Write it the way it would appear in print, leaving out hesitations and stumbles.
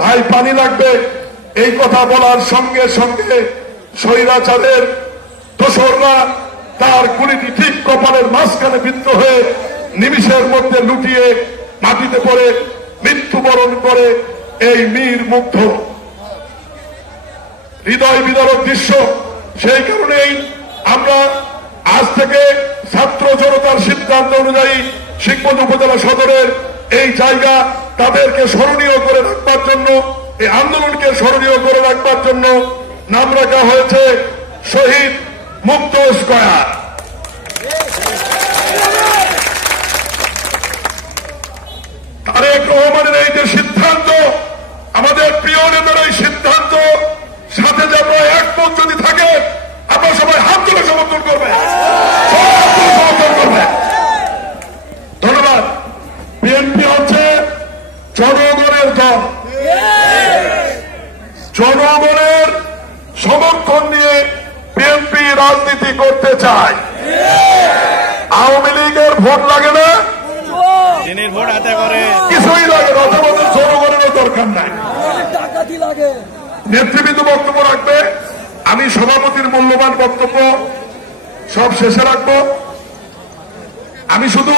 ভাই পানি লাগবে, এই কথা বলার সঙ্গে সঙ্গে স্বৈরাচারের দোসররা তার গুলিটি ঠিক কপালের মাঝখানে বিদ্ধ হয়ে নিমিষের মধ্যে লুটিয়ে মাটিতে পড়ে মৃত্যুবরণ করে। এই মীর মুগ্ধ হৃদয় বিদারক দৃশ্য। সেই কারণেই আমরা আজ থেকে ছাত্র জনতার সিদ্ধান্ত অনুযায়ী শিবগঞ্জ উপজেলা সদরের এই জায়গা তাদেরকে স্মরণীয় করে রাখবার জন্য, এই আন্দোলনকে স্মরণীয় করে রাখবার জন্য নাম রাখা হয়েছে শহীদ মুক্ত স্কয়ার। তারেক রহমানের এই যে সিদ্ধান্ত, আমাদের প্রিয় নেতার এই সিদ্ধান্ত সাথে যে আমরা একমত যদি থাকে, আমরা সবাই হাত তুলে সমর্থন করবেন, সমর্থন করবেন। ধন্যবাদ। বিএনপি হচ্ছে জনগণের দল, জনগণের সমর্থন নিয়ে বিএনপি রাজনীতি করতে চায়। আওয়ামী লীগের ভোট লাগে না, ভোট হাতে করে কিছুই লাগে না, আমাদের জনগণেরও দরকার নাই। নেতৃবৃন্দ বক্তব্য রাখবে, আমি সভাপতির মূল্যবান বক্তব্য সব শেষে রাখবো। আমি শুধু